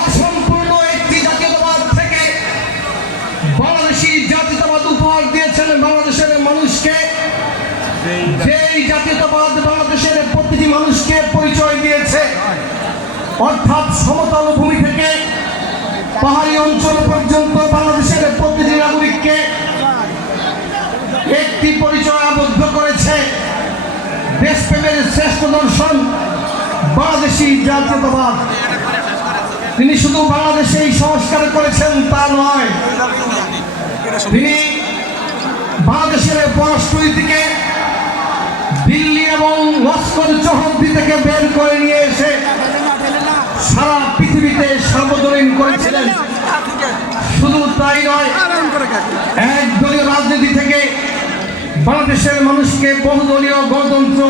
অসম্পূর্ণ একটি জাতীয়তাবাদ থেকে বাংলাদেশি জাতীয়তাবাদ উপহার দিয়েছেন বাংলাদেশের মানুষকে। যেই জাতীয়তাবাদ বাংলাদেশের প্রতিটি মানুষকে পরিচয় দিয়েছে, অর্থাৎ সমতল ভূমি থেকে পাহাড়ি অঞ্চল পর্যন্ত বাংলাদেশের প্রতিটি নাগরিককে একটি পরিচয় আবদ্ধ করেছে। দেশপ্রেমের শ্রেষ্ঠ দর্শন বাংলাদেশি জাতীয়তাবাদ। তিনি শুধু বাংলাদেশেই সংস্কার করেছেন তা নয়, তিনি বাংলাদেশের পররাষ্ট্রনীতিকে দিল্লি এবং লস্কর চৌহদ্দি থেকে বের করে নিয়ে এসে সারা পৃথিবীতে সার্বজনীন করেছিলেন। শুধু তাই নয়, একদলীয় রাজনীতি থেকে বাংলাদেশের মানুষকে বহুদলীয় গণতন্ত্র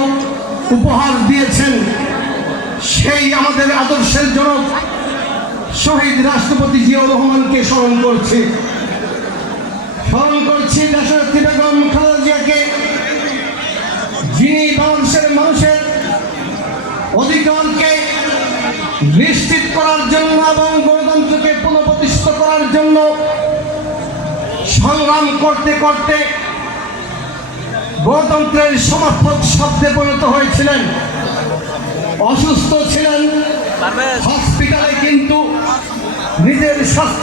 উপহার দিয়েছেন। সেই আমাদের আদর্শের জনক শহীদ রাষ্ট্রপতি জিয়াউর রহমানকে স্মরণ করছি দেশনেত্রী বেগম খালেদা জিয়াকে, যিনি বাংলাদেশের মানুষের অধিকারকে নিশ্চিত করার জন্য এবং গণতন্ত্রকে পুনঃপ্রতিষ্ঠিত করার জন্য সংগ্রাম করতে করতে গণতন্ত্রের সমর্থক শব্দে পরিণত হয়েছিলেন। অসুস্থ ছিলেন, হসপিটালে কিন্তু নিজের স্বাস্থ্য